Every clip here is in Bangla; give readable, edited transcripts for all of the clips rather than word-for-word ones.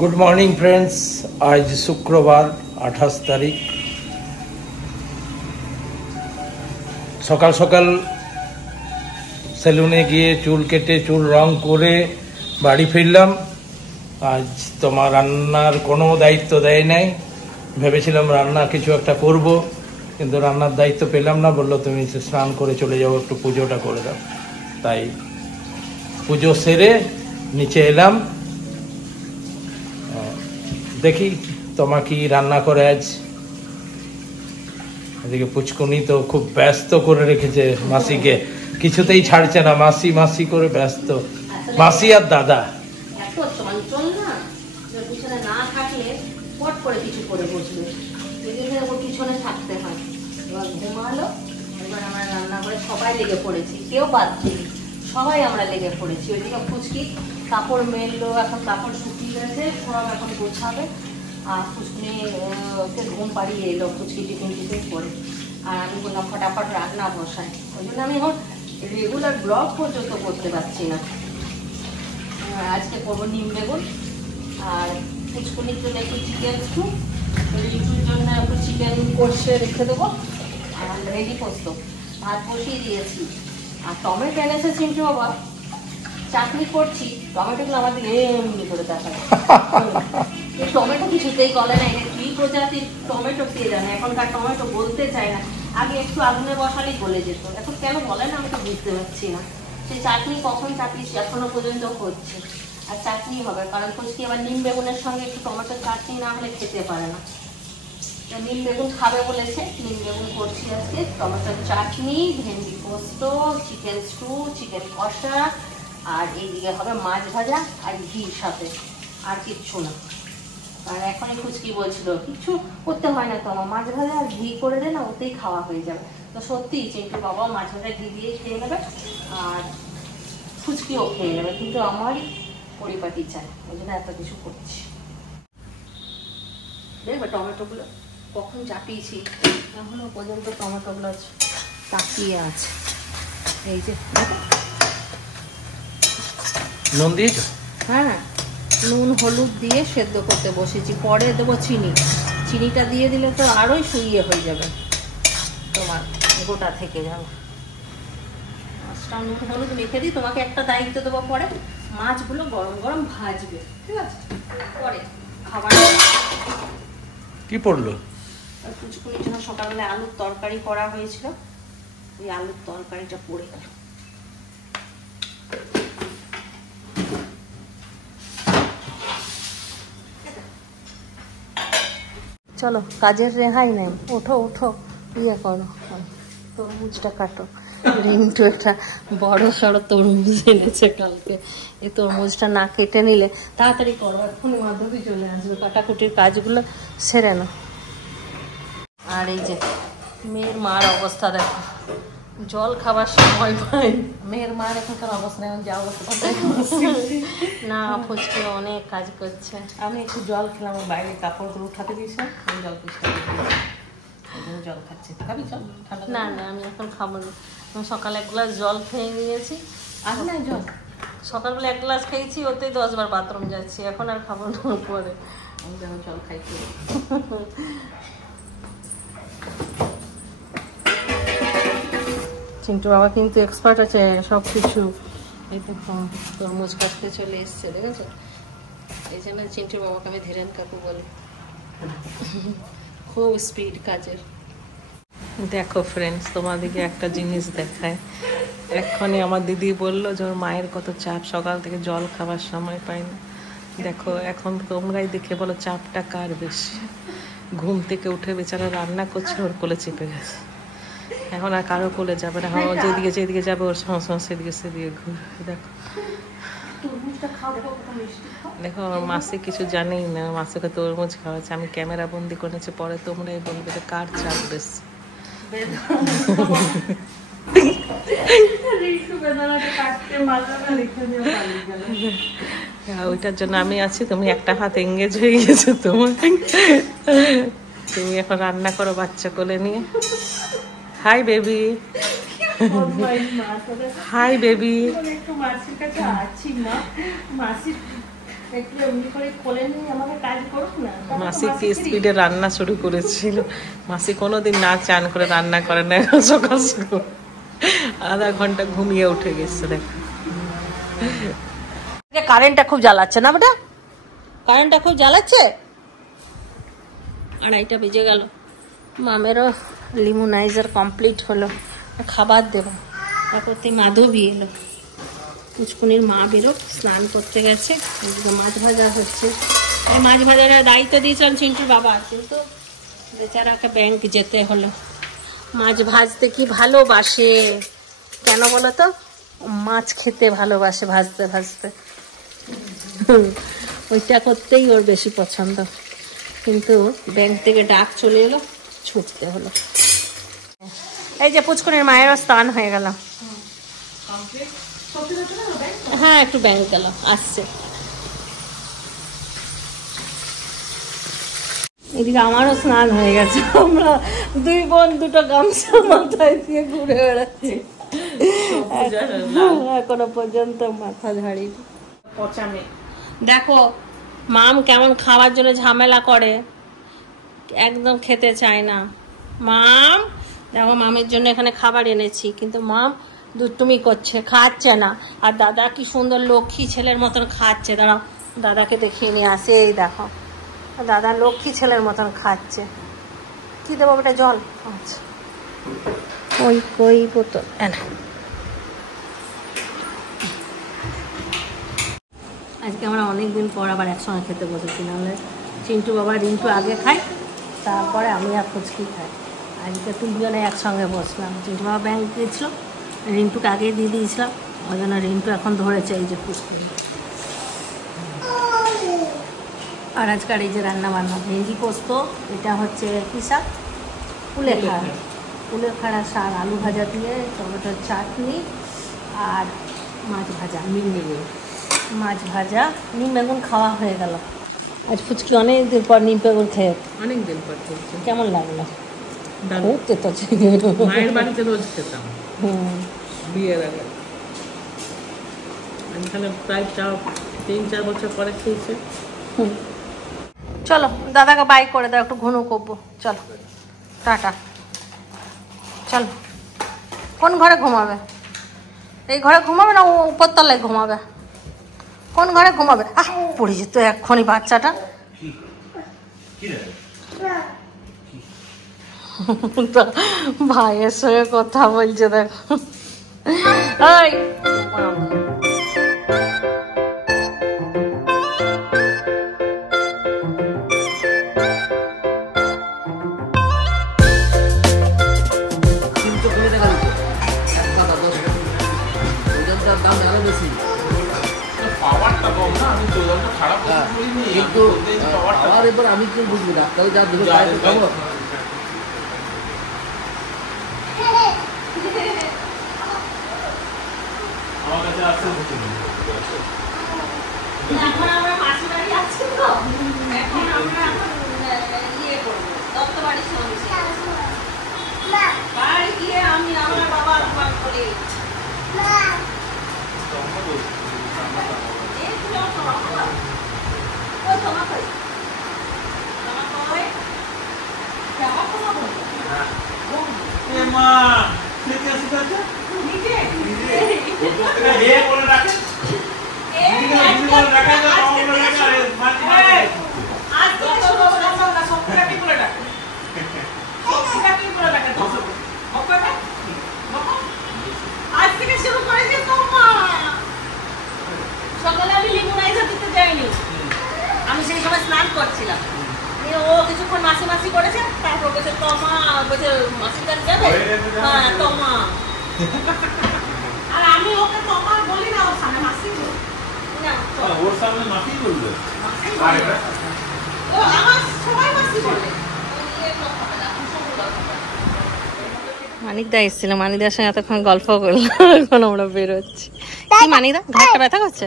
Good morning friends. আজ শুক্রবার 28 তারিখ সকাল সকাল সেলুনে গিয়ে চুল কেটে চুল রং করে বাড়ি ফিরলাম। আজ তোমার রান্নার কোনো দায়িত্ব দেয় নাই। ভেবেছিলাম রান্না কিছু একটা করব, কিন্তু রান্নার দায়িত্ব পেলাম না। বললো তুমি স্নান করে চলে যাও, একটু পুজোটা করে দাও। তাই পুজো সেরে নিচে এলাম। দেখি তোমা কি রান্না করে আজ। এদিকে পুচকুনি তো খুব ব্যস্ত করে রেখেছে মাসিকে, কিছুতেই ছাড়ছে না। মাসি মাসি করে ব্যস্ত, মাসি আর দাদা। এত চঞ্চল না, পিছনে না থাকলে পট করে কিছু করে বসবে, ওর পিছনে থাকতে হয়। এবার ঘুমালো, এবার আমরা রান্নাঘরে সবাই লেগে পড়েছি, কেউ বাদ দিই, সবাই আমরা লেগে পড়েছি। ওইদিকে ফুচকি কাপড় মেললো, এখন কাপড় শুকিয়ে গেছে, সব এখন গোছাবে। আর ফুচকি ওকে ঘুম পাড়িয়ে এলো, ফুচকি টিফিন করে। আর আমি বললাম ফটাফট রান্না বসাই। ওই জন্য আমি এখন রেগুলার ব্লগ পর্যন্ত করতে পারছি না। আজকে করবো নিম বেগুন, আর ফুচকুনির জন্য একটু চিকেন স্টু, রিচুর জন্য একটু চিকেন কষে রেখে দেবো। আর রেডি পোস্ত ভাত বসিয়ে দিয়েছি। আর টমেটো এনেছে চিন্টু বাবা, চাটনি করছি। টমেটোগুলো আমার দিকে এমনি করে দেখায়, টমেটো কিছুতেই গলে না। এটা কি প্রজাতির টমেটো কে জানে, এখনকার টমেটো বলতে চায় না। আগে একটু আগুনে বসালেই গলে যেত, এখন কেন বলে না আমি তো বুঝতে পারছি না। সেই চাটনি কখন চাটনি এখনো পর্যন্ত হচ্ছে। আর চাটনি হবে, কারণ ফুচকি আবার নিম বেগুনের সঙ্গে একটু টমেটো চাটনি না হলে খেতে পারে না। তো নিম বেগুন খাবে বলেছে, নিম বেগুন করছি আজকে। টমেটোর চাটনি, ভেন্ডি পোস্ত, চিকেন স্টু, চিকেন কষা, আর এইদিকে হবে মাছ ভাজা আর ঘির সাথে, আর কিচ্ছু না। আর এখনই ফুচকি বলছিল কিছু করতে হয় না, তো আমার মাছ ভাজা আর ঘি করে দে না, ওতেই খাওয়া হয়ে যাবে। তো সত্যি চিন্টু বাবা মাছ ভাজা ঘি দিয়ে খেয়ে নেবে, আর ফুচকিও খেয়ে নেবে, কিন্তু আমারই পরিপাটি চাই, ওই জন্য এত কিছু করছি। দেখবে টমেটোগুলো কখন চাপিয়েছি, এখনো পর্যন্ত টমেটোগুলো তাকিয়ে আছে। এই যে নুন দিয়েছ? হ্যাঁ, নুন হলুদ দিয়ে সেদ্ধ করতে বসেছি। পরে দেবো চিনি, চিনিটা দিয়ে দিলে তো আরোই শুইয়ে হয়ে যাবে, তোমার গোটা থেকে যাবে। মাছটা নুন হলুদ মেখে দিই। তোমাকে একটা দায়িত্ব দেবো, পরে মাছগুলো গরম গরম ভাজবে, ঠিক আছে? পরে খাবার কি পড়লো? কুচকুনির জন্য সকালবেলা আলুর তরকারি করা হয়েছিল, ওই আলুর তরকারিটা পড়ে গেল। চলো, কাজের রেহাই নেই, ওঠো ওঠো, ইয়ে করো, তরমুজটা কাটো। রিন্টু একটা বড় সড়ো তরমুজ এনেছে কালকে। এই তরমুজটা না কেটে নিলে তাড়াতাড়ি করো, এখনই মাধবী চলে আসবে, কাটাকুটির কাজগুলো সেরে না। আর এই যে মেয়ের মার অবস্থা দেখো, জল খাবার সময় পাই। মেয়ের মার এখনকার অবস্থা এখন যা অবস্থা না, ফুচকে অনেক কাজ করছে। আমি একটু জল খেলাম, বাইরে কাপড়গুলো উঠাতে দিয়েছিলাম, জল জল খাচ্ছি। খাবি জল? না না, আমি এখন খাবো না। আমি সকালে 1 গ্লাস জল খেয়ে নিয়েছি। আর না, জল সকালবেলা 1 গ্লাস খেয়েছি, ওতেই 10 বার বাথরুম যাচ্ছি। এখন আর খাবো না, পরে আমি যখন জল খাইছি। চিন্টু বাবা কিন্তু এক্সপার্ট আছে সব কিছু। এই দেখো তরমুজ কাটতে চলে এসছে, দেখেছো? এই জন্য চিন্টু বাবাকে আমি ধীরেন কাকু বলি, খুব স্পিড কাজের। দেখো ফ্রেন্ডস, তোমাদেরকে একটা জিনিস দেখায়। এক্ষুনি আমার দিদি বললো যে ওর মায়ের কত চাপ, সকাল থেকে জল খাবার সময় পাই না। দেখো এখন তোমরাই দেখে বলো চাপটা কার বেশি। ঘুম থেকে উঠে বেচারা রান্না করছে, ওর কোলে চেপে গেছে। এখন আর কারো কোলে যাবে না, যেদিকে যেদিকে যাবে ওর সঙ্গে সেদিকে সেদিকে ঘুরবে। দেখো দেখো, আমার মাসি কিছু জানেই না, মাসিকে তরমুজ খাওয়াচ্ছে। আমি ক্যামেরা বন্দি করেছি, পরে তোমরাই বলবে যে কার চাপ বেশি। ওইটার জন্য আমি আছি, তুমি একটা হাত এঙ্গেজ হয়ে গেছো তোমার। তুমি এখন রান্না করো বাচ্চা কোলে নিয়ে। Hi baby, hi baby. মাসি কি স্পিডে রান্না শুরু করেছিল। মাসি কোনোদিন না চান করে রান্না করে না, সকাল সকাল আধা ঘন্টা ঘুমিয়ে উঠে গেছে। দেখ কারেন্টটা খুব জ্বালাচ্ছে না বেটা, কারেন্টটা খুব জ্বালাচ্ছে। 2:30 বেজে গেল, মামেরও লিমোনাইজার কমপ্লিট হলো, খাবার দেবো। তারপর মাধবী এলো, পুচকুনির মা বেরো স্নান করতে গেছে, মাছ ভাজা হচ্ছে। এই মাছ ভাজার দায়িত্ব দিয়েছিলাম চিন্টুর বাবা, কিন্তু বেচারাকে ব্যাংক যেতে হলো। মাছ ভাজতে কি ভালোবাসে, কেন বলো তো? মাছ খেতে ভালোবাসে ভাজতে ভাজতে, ওইটা করতেই ওর বেশি পছন্দ। কিন্তু ব্যাংক থেকে ডাক চলে এলো, ছুটতে হলো। এই যে পুচকুনির মায়েরও স্নান হয়ে গেল। হ্যাঁ একটু ব্যাংক গেল, আসছে। এদিকে আমারও স্নান হয়ে গেছে, আমরা 2 বোন 2টো গামছা মাথায় দিয়ে ঘুরে বেড়াচ্ছি, এখনো পর্যন্ত মাথা ঝাড়ি। দেখো মাম কেমন খাওয়ার জন্য ঝামেলা করে, একদম খেতে চায় না। মাম দেখো, মামের জন্য এখানে খাবার এনেছি, কিন্তু মাম দুষ্টুমি করছে, খাচ্ছে না। আর দাদা কি সুন্দর লক্ষ্মী ছেলের মতন খাচ্ছে। দাঁড়াও দাদাকে দেখিয়ে নিয়ে আসে। এই দেখো দাদা লক্ষ্মী ছেলের মতন খাচ্ছে। কি দেবো বেটা? জল? আচ্ছা ওই বোতল। আজকে আমরা অনেকদিন পর আবার একসঙ্গে খেতে বসেছি, নাহলে চিন্টু বাবা রিন্টু আগে খায়, তারপরে আমি আর ফুচকি খাই। আজকে 3 জনে একসঙ্গে বসলাম। চিন্টু বাবা ব্যাংক গিয়েছিল, রিন্টুকে আগেই দিয়ে দিয়েছিলাম, ওই জন্য রিন্টু এখন ধরেছে এই যে ফুচকি। আর আজকাল এই যে রান্না বান্না, ভেন্ডি পোস্ত, এটা হচ্ছে কি শাক? কুলেখাড়া শাক, আলু ভাজা দিয়ে, টমেটোর চাটনি, আর মাছ ভাজা, মাছ ভাজা। নিম বেগুন খাওয়া হয়ে গেল। আজ ফুচকি অনেকদিন পর নিম বেগুন খেয়ে, অনেকদিন পর কেমন লাগলো? মায়ের বাড়িতে রোজ খেতাম বিয়ের আগে, এখানে প্রায় 3-4 বছর পরে খেয়েছে। চলো দাদাকে বাই করে দাও, একটু ঘুনু করবো। চলো টাটা। চলো কোন ঘরে ঘুমাবে? এই ঘরে ঘুমাবে না উপরতলায় ঘুমাবে? কোন ঘরে ঘুমাবে? পড়ে যেত এক্ষুনি বাচ্চাটা। ভাইয়ের সঙ্গে কথা বলছে দেখো। আমি কি বুঝবো? ডাক্তার যা দিল আমার কাছে আসছে। এখন আমরা মাসি বাড়ি আছি তো, এখন আমরা ইয়ে করবো, দত্ত বাড়ির সঙ্গে বাড়ি গিয়ে আমি আমার বাবা আত্মা করি। সকালে আমি লিমোনাইজার দিতে যাইনি, আমি সেই সময় স্নান করছিলাম। ও কিছুক্ষণ মাসি মাসি করেছে, তারপর বলছে তোমা, বলছে মাসির কাছে যাবে। হ্যাঁ তোমা। আর আমি ওকে তোমা বলি না, ওর সামনে মাসি না, ওর সামনে মাসি বলবে। ও আমার সবাই মাসি বলে। মানিকদা এসেছিল, মানিকদার সঙ্গে এতক্ষণ গল্প করলাম, এখন আমরা বেরোচ্ছি। কি মানিকদা ঘাটটা ব্যথা করছে?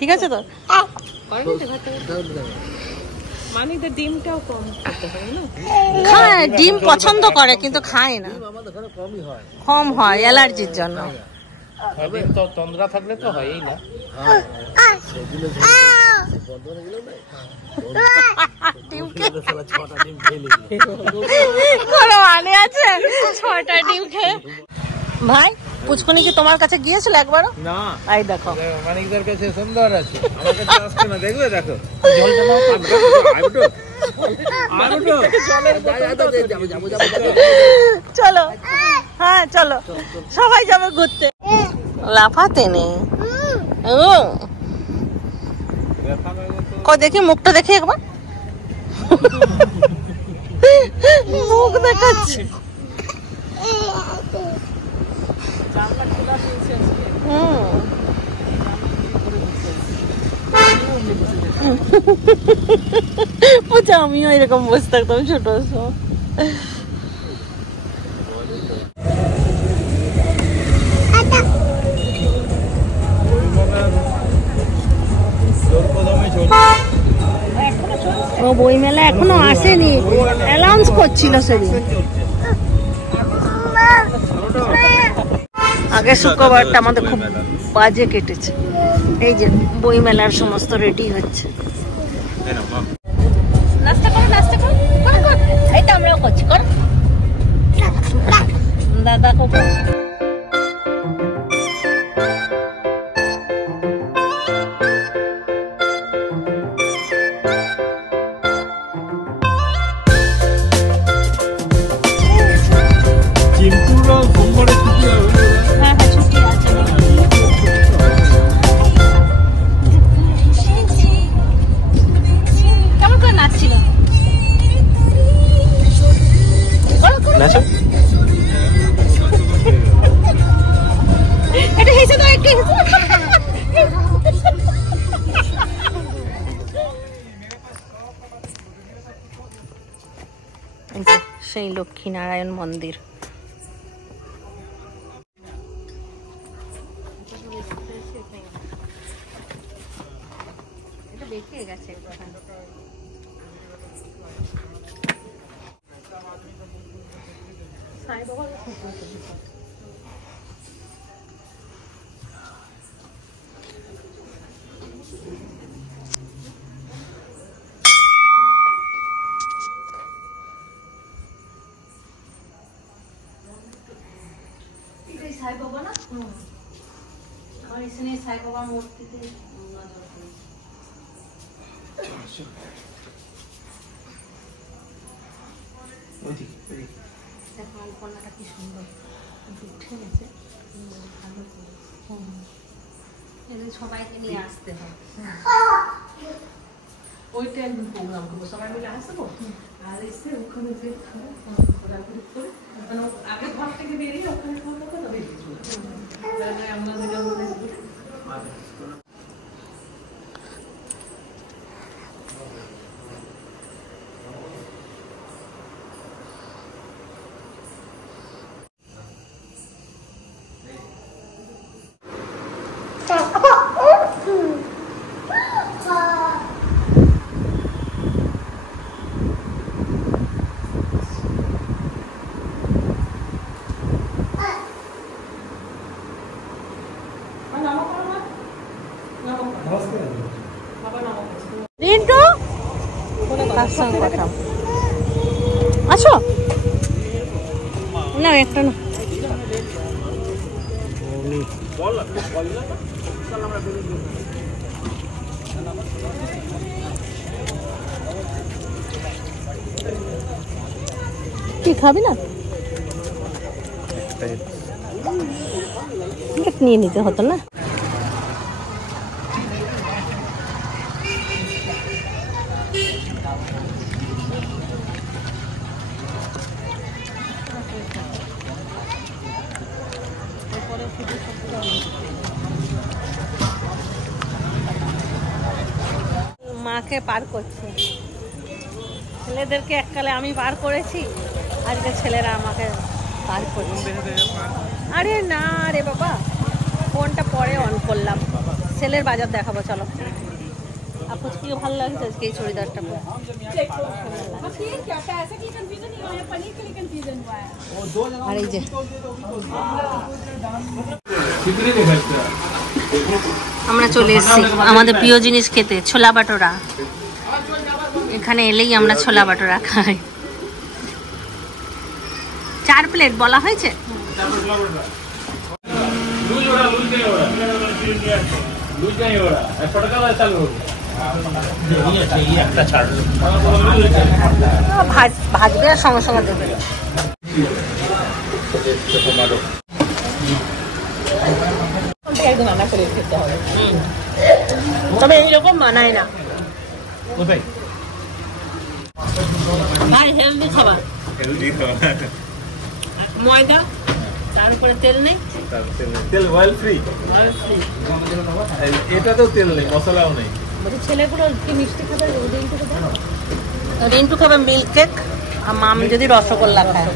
ঠিক আছে তো? মানিকদা ডিমটাও কম খেতে হয় না? খায়, ডিম পছন্দ করে কিন্তু খায় না, কম হয় অ্যালার্জির জন্য। তন্দ্রা থাকলে তো হয়ই না। কোনো মানে আছে 6টা ডিম খেয়ে? ভাই পুচকুনি কি তোমার কাছে গিয়েছিল একবার? না, এই দেখো মানিকদার কাছে সুন্দর আছে, আমার কাছে আসছে না। দেখবে, দেখো চলো, হ্যাঁ চলো, সবাই যাবে ঘুরতে। লাফাতে নেই, দেখি মুখটা দেখি একবার, মুখ দেখাচ্ছে। আমিও এরকম বসে থাকতাম ছোট সময়। ও বই মেলা এখনো আসেনি, অ্যানাউন্স করছিল সেদিন। আগের শুক্রবারটা আমাদের খুব বাজে কেটেছে। এই যে বই মেলার সমস্ত রেডি হচ্ছে। নাস্তা করো, নাস্তা করো, এই তো আমরাও করছি, কর দাদা কো। সেই লক্ষ্মীনারায়ণ মন্দির। দেখিয়ে গেছে সাই বাবা না, আমার এখানে সাই বাবার মূর্তিতে নজর পড়েছে। দেখো আলপনাটা কি সুন্দর উঠে গেছে, সবাইকে নিয়ে আসতে হয়। ওইটা একদম প্রোগ্রাম করবো, সবাই মিলে আসবো আর এসে ওখানে যে ঘোরাঘুরি করে আগে ঘর থেকে বেরিয়ে ওখানে খাওয়া কথা বেরিয়ে রিন্টু কার সঙ্গে কথা আসো না, একটা না কি খাবি না, নিয়ে নিতে হতো না। মাকে পার করছে, ছেলেদেরকে এককালে আমি পার করেছি, আজকে ছেলেরা আমাকে পার করছে। আরে না রে বাবা, ফোনটা পরে অন করলাম, ছেলের বাজার দেখাবো চলো। আপুকে ভালো লাগছে আজকে এই চুড়িদারটা পরে। আর এই যে আমরা চলে এসেছি আমাদের প্রিয় জিনিস খেতে, ছোলা বাটোরা। এখানে এলেই আমরা ছোলা বাটোরা খাই। 4 প্লেট বলা হয়েছে। ভাজবে আর সঙ্গে সঙ্গে দেবে। তবে এইরকম বানায় না ভাই, হেলদি খাবার। ময়দা, তারপরে তেল নেই, তেল অয়েল ফ্রি, এটাতেও তেল নেই, মশলাও নেই। ছেলেগুলো কি মিষ্টি খাবে? রিন্টু খাবে মিল্ক কেক, আর মাম যদি রসগোল্লা খায়।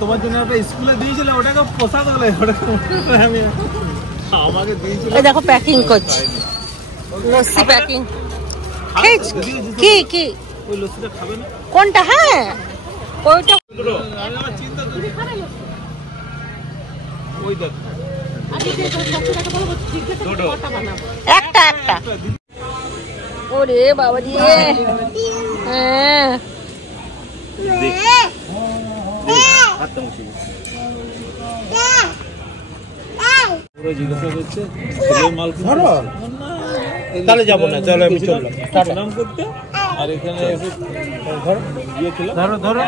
তোমার জন্য একটা স্কুলে দিয়েছিল, ওটাকে পোশাক হলে আমি আমাকে দিয়েছিল। দেখো প্যাকিং করছে, লস্যি প্যাকিং। কি কি ওই লস্যিটা খাবে না? কোনটা? হ্যাঁ ওইটা। ওই দেখ একটা একটা। ওরে বাবা দিয়ে, হ্যাঁ জিজ্ঞাসা করছে মাল তাহলে যাবো না, চলো আমি চললাম নাম করতে। আর এখানে এসে গিয়েছিলাম, ধরো ধরো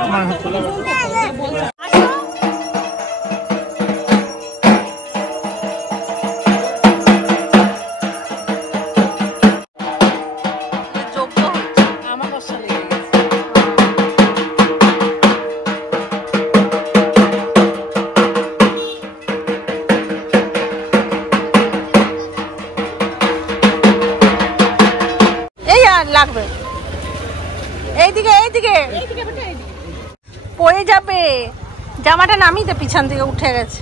লাগবে। এইদিকে এইদিকে পড়ে যাবে, জামাটা নামিয়ে দে, পিছন থেকে উঠে গেছে।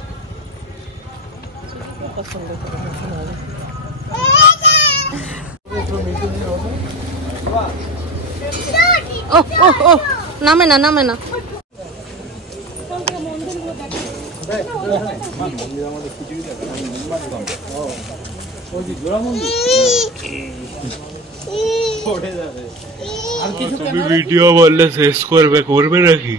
ও ও ও, নামে না নামে না। ভিডিও বললে শেষ করবে, করবে নাকি?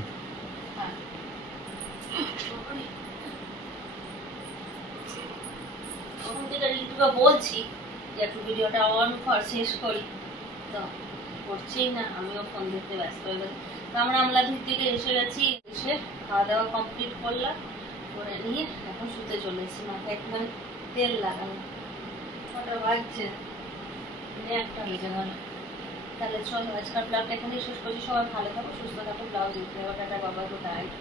বলছি যে একটু ভিডিওটা অন কর, শেষ করি, তো করছেই না। আমিও ফোন দেখতে ব্যস্ত হয়ে গেছি। তো আমরা আমলাধীর থেকে এসে গেছি, এসে খাওয়া দাওয়া কমপ্লিট করলাম, করে নিয়ে এখন শুতে চলে এসেছি। মাথায় একটুখানি তেল লাগানো, ওটা বাজছে 1টা বেজে গেল। তাহলে চলো আজকাল ব্লগটা এখানেই শেষ করছি। সবাই ভালো থাকো, সুস্থ থাকো, ব্লাউজ দেখতে হবে। টাটা, বাবা, গুড নাইট।